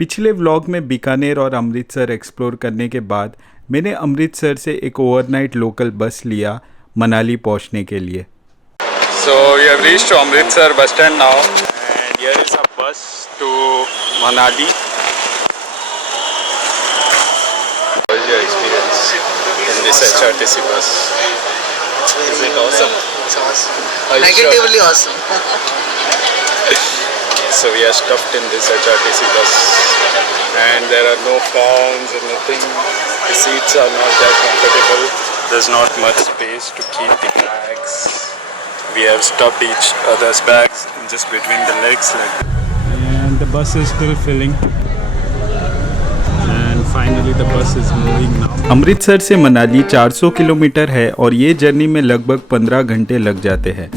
पिछले व्लॉग में बीकानेर और अमृतसर एक्सप्लोर करने के बाद मैंने अमृतसर से एक ओवरनाइट लोकल बस लिया मनाली पहुंचने के लिए। So we have reached to Amritsar bus stand now, and here is a bus to Manali. What is your experience in this HRTC bus? Is it awesome? It's awesome. Are you Negatively awesome. So we are stuffed in this HRTC bus, and there are no fans and nothing. The seats are not that comfortable. There's not much space to keep the bags. We have stuffed each other's bags just between the legs like that. And the bus is still filling. And finally the bus is moving now. Amritsar से Manali 400 kilometre है और ये journey में लगभग 15 घंटे लग जाते हैं।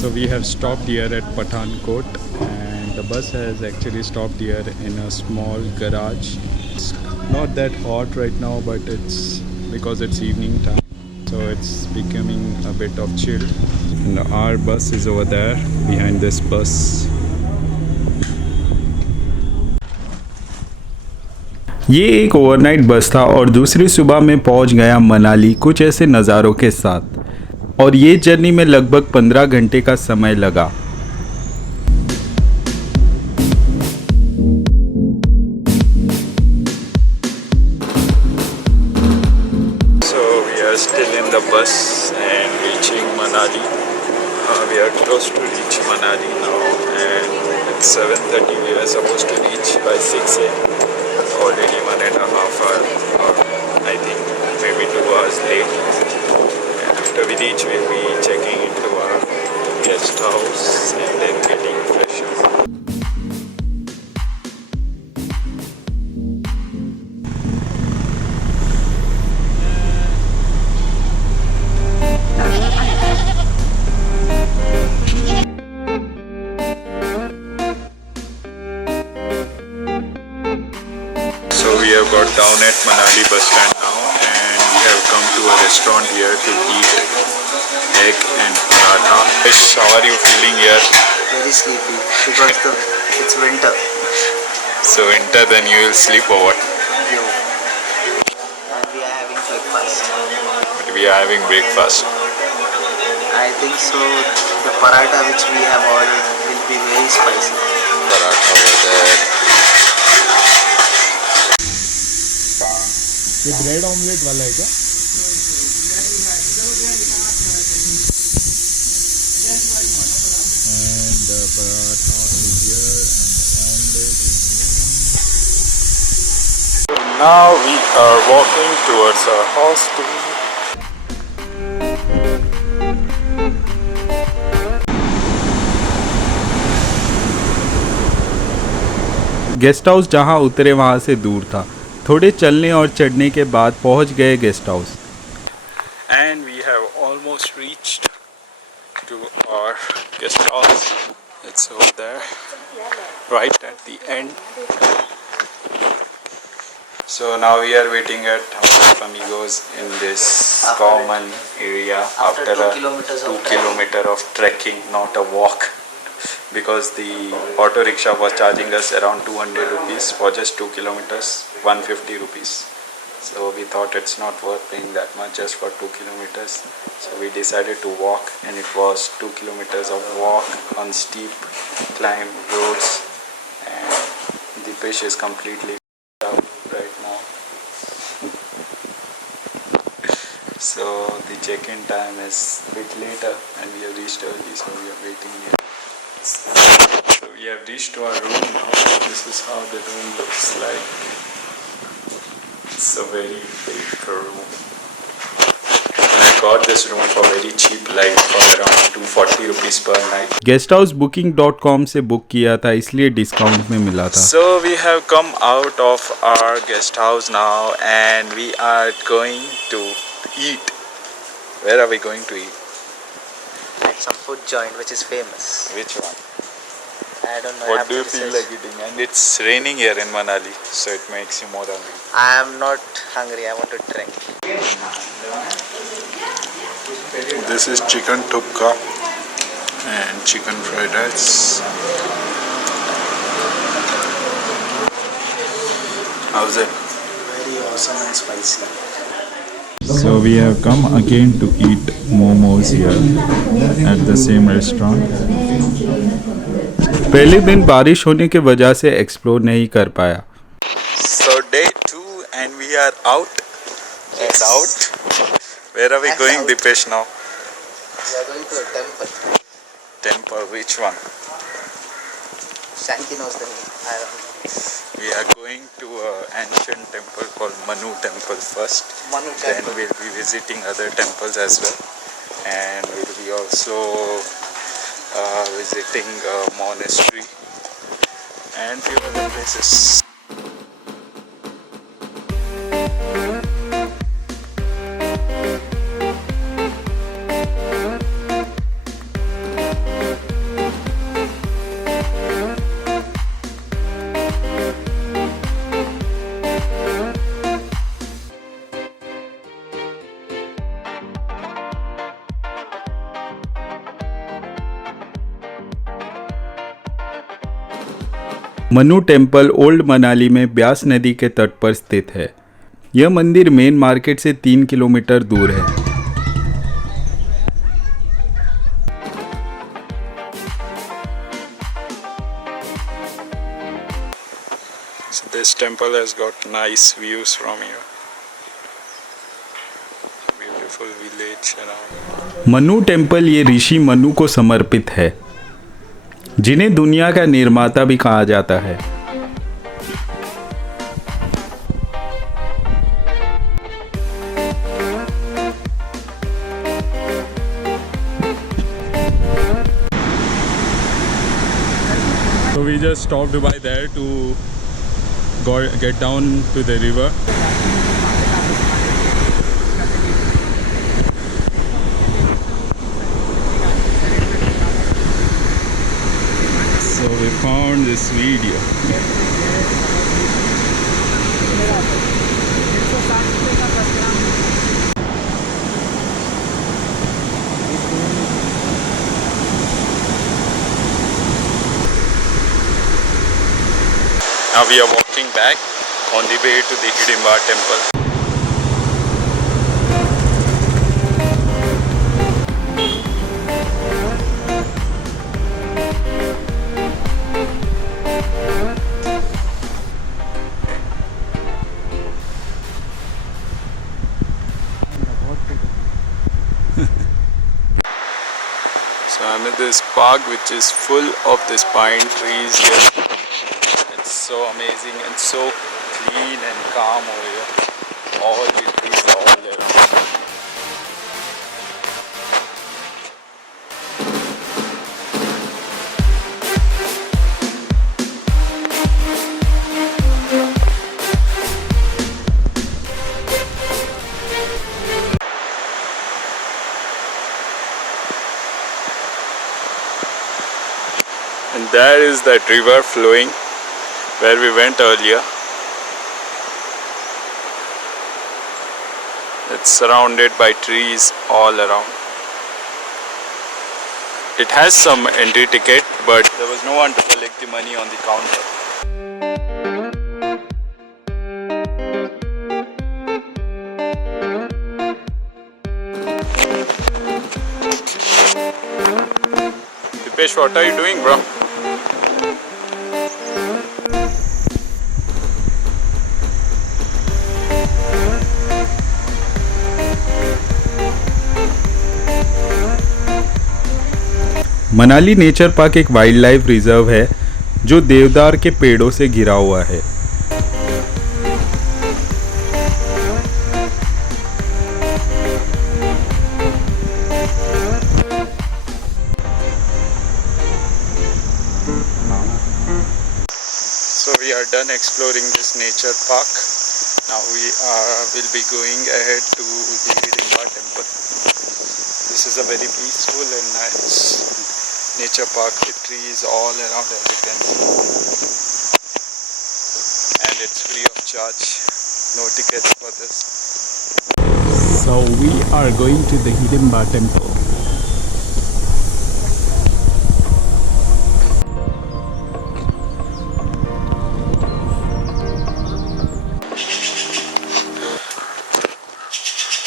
So we have stopped here at Pathankot, and the bus has actually stopped here in a small garage. It's not that hot right now, but it's because it's evening time, so it's becoming a bit of chill. And our bus is over there behind this bus. ये एक overnight बस था और दूसरी सुबह में पहुंच गया मनाली कुछ ऐसे नज़ारों के साथ, और ये जर्नी में लगभग 15 घंटे का समय लगा। So we are still in the bus and reaching Manali. We are close to reach Manali now, and it's 7:30. We are supposed to reach by 6 a.m. Already 1.5 hours, or I think maybe 2 hours late. And after we reach, we'll be checking into our guest house and then getting fresh up. So we have got down at Manali bus stand now, and we have come to a restaurant here to eat egg and paratha. Fish, how are you feeling here? Very sleepy because it's winter. So winter, then you will sleep or what? Yo. And we are having breakfast. But we are having breakfast. I think so. The paratha which we have ordered will be very spicy. Paratha over there. ये bread omelette वाला है क्या? And the paratha is here and the omelette is here. So now we are walking towards our hostel. Guest house जहां उतरे वहां से दूर था। थोड़े चलने और चढ़ने के बाद पहुंच गए guest house. And we have almost reached to our guest house. It's over there, right at the end. So now we are waiting at House of Amigos in this common area After 2 a kilometers of 2 kilometer of trekking, not a walk. Because the auto rickshaw was charging us around 200 rupees for just 2 kilometers, 150 rupees. So we thought it's not worth paying that much just for 2 kilometers. So we decided to walk, and it was 2 kilometers of walk on steep climb roads, and the fish is completely out right now. So the check-in time is a bit later, and we have reached early, so we are waiting here. So we have reached to our room now. This is how the room looks like. It's a very big room. And I got this room for very cheap, like for around 240 rupees per night. Guest house booking.com से book किया था, इसलिए discount में मिला था। So we have come out of our guest house now, and we are going to eat. Where are we going to eat? At some food joint which is famous. Which one? I don't know. I What have do you to feel research. like eating? And it's raining here in Manali, so it makes you more hungry. I am not hungry. I want to drink. This is chicken tukka and chicken fried rice. How's it? Very awesome and spicy. So we have come again to eat momos here at the same restaurant. पहले दिन बारिश होने की वजह से explore नहीं कर पाया। So day 2 and we are out and out. Where are we And going, out. Dipesh, now? We are going to a temple. Temple, which one? Shanky knows the name. I don't know. We are going to an ancient temple called Manu Temple first. Manu Then temple. we'll be visiting other temples as well. And we'll be also visiting a monastery and few other places. Manu temple old Manali में ब्यास नदी के तट पर स्थित है। यह मंदिर main market से 3 किलोमीटर दूर है। So this temple has got nice views from here. Beautiful village around. Manu temple ये ऋषि मनु को समर्पित है, जिन्हें दुनिया का निर्माता भी कहा जाता है। So we just stopped by there to get down to the river. So we found this video. Now we are walking back on the way to the Hidimba temple. So I'm in this park which is full of these pine trees here. It's so amazing and so clean and calm over here. All the trees are all there. And there is that river flowing where we went earlier. It's surrounded by trees all around. It has some entry ticket, but there was no one to collect the money on the counter. Dipesh, what are you doing, bro? Manali nature park एक wild life reserve है जो देवदार के पेड़ों से घिरा हुआ है। So we are done exploring this nature park. Now we will be going ahead to the Hidimba temple. This is a very peaceful and nice nature park with trees all around as you can see. And it's free of charge. No tickets for this. So we are going to the Hidimba temple.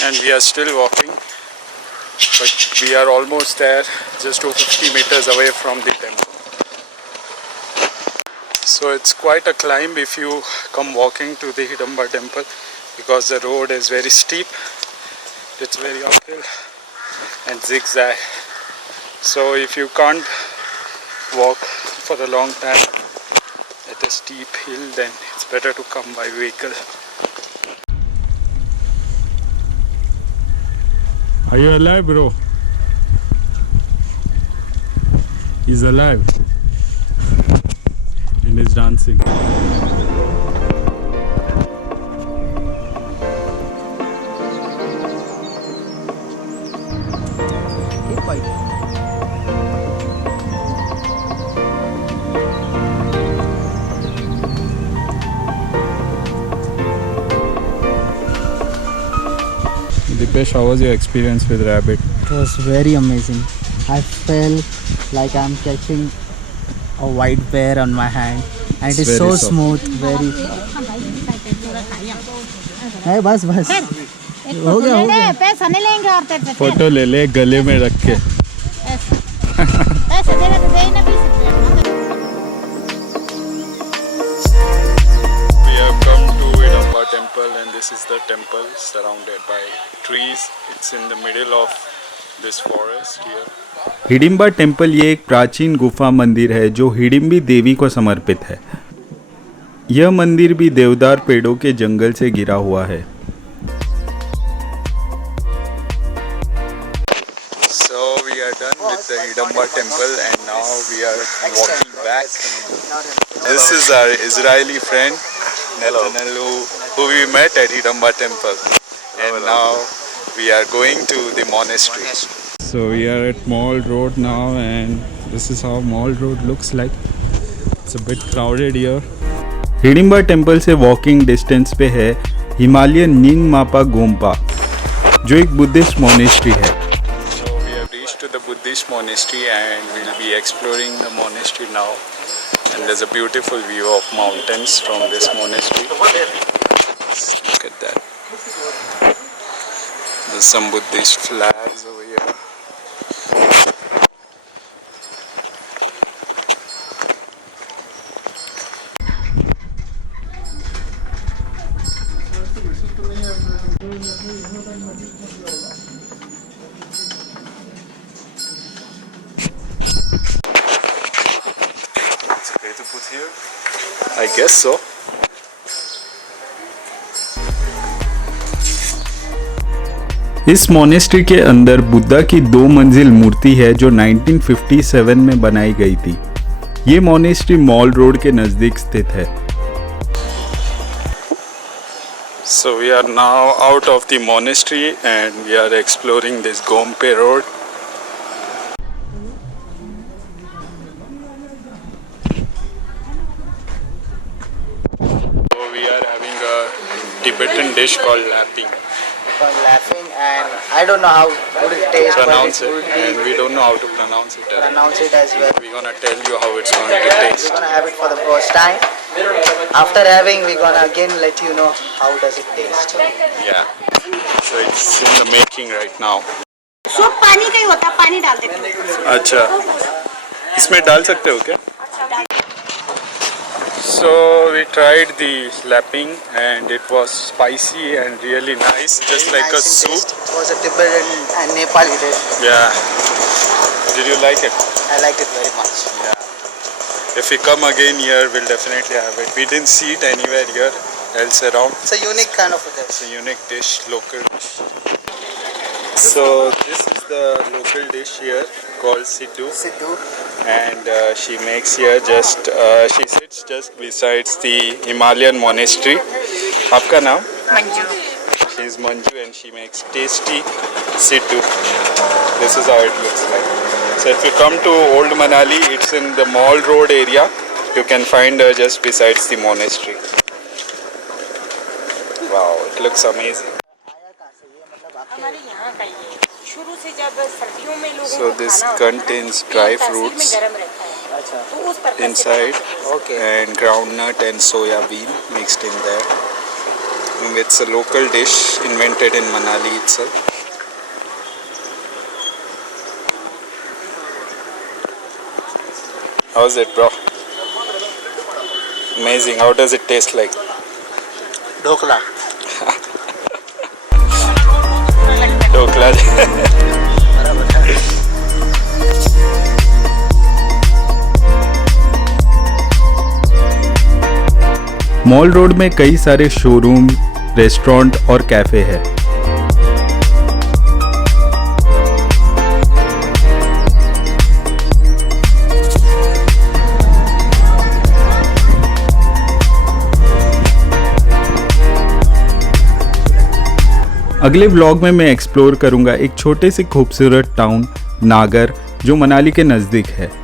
and we are still walking, but we are almost there, just 250 meters away from the temple. So it's quite a climb if you come walking to the Hidamba temple, because the road is very steep, it's very uphill and zigzag. So if you can't walk for a long time at a steep hill, then it's better to come by vehicle. Are you alive, bro? He's alive and is dancing. Dipesh, how was your experience with rabbit? It was very amazing. I felt like I'm catching a white bear on my hand, and it is Very so soft. smooth, very. Hey, बस बस हो गया हो गया. पैसा नहीं लेंगे और तेरे से फोटो ले ले गले में रख के. पैसा देना तो दे ही ना 20 रुपये We have come to Hidamba temple, and this is the temple surrounded by trees. It's in the middle of this forest here. Hidimba temple ये एक प्राचीन गुफा मंदिर है जो हिडिंबी देवी को समर्पित है। यह मंदिर भी देवदार पेड़ों के जंगल से घिरा हुआ है। So we are done with the Hidamba temple, and now we are walking back. This is our Israeli friend Nathaniel, who we met at Hidamba temple, and now we are going to the monastery. So we are at Mall Road now, and this is how Mall Road looks like. It's a bit crowded here. Hidimba temple से walking distance पे है Himalayan निंग मापा गोम्पा, जो एक Buddhist monastery है। So we have reached to the Buddhist monastery, and we'll be exploring the monastery now. And there's a beautiful view of mountains from this monastery. Look at that. There's some Buddhist flags over here. It's okay to put here? I guess so. इस monastery के अंदर बुद्धा की 2 मंजिल मूर्ति है जो 1957 में बनाई गई थी। ये मोनेस्ट्री मॉल रोड के नज़दीक स्थित है। So we are now out of the monastery, and we are exploring this Gompe road. So we are having a Tibetan dish called lapping. Laughing, and I don't know how good it tastes, Pronounce but it, it and would we be don't know how to pronounce it. pronounce it as well. We're gonna tell you how it's going to We're taste. gonna have it for the first time. After having, we're gonna again let you know how does it taste. Yeah. So it's in the making right now. Soup पानी का ही होता है, पानी डाल देते हैं। अच्छा, इसमें डाल सकते हो क्या? So we tried the lapping, and it was spicy and really nice, just Very like nice a in soup. taste. It was a Tibetan and Nepali dish. Yeah. Did you like it? I liked it very much. Yeah. If we come again here, we'll definitely have it. We didn't see it anywhere here else around. It's a unique kind of a dish. It's a unique dish, local dish. So this is the local dish here called Siddu, Siddu. and she makes here just she sits just besides the Himalayan monastery. आपका नाम? Manju. She is Manju, and she makes tasty Siddu. This is how it looks like. So if you come to Old Manali, it's in the Mall Road area. You can find her just besides the monastery. Wow, it looks amazing. हमारे यहाँ का ये शुरू से जब सर्दियों में लोगों So को this खाना होता है, contains तो dry ये तासीर में fruits गर्म रहता है। अच्छा. तो उस पर्पस से inside Okay. and groundnut and soya bean mixed in there. It's a local dish invented in Manali itself. How's it, bro? Amazing. How does it taste like? Dhokla dhokla. Mall road में कई सारे शोरूम, रेस्टोरेंट और cafe हैं। अगले vlog में मैं explore करूंगा एक छोटे से खूबसूरत टाउन नागर जो मनाली के नज़दीक है।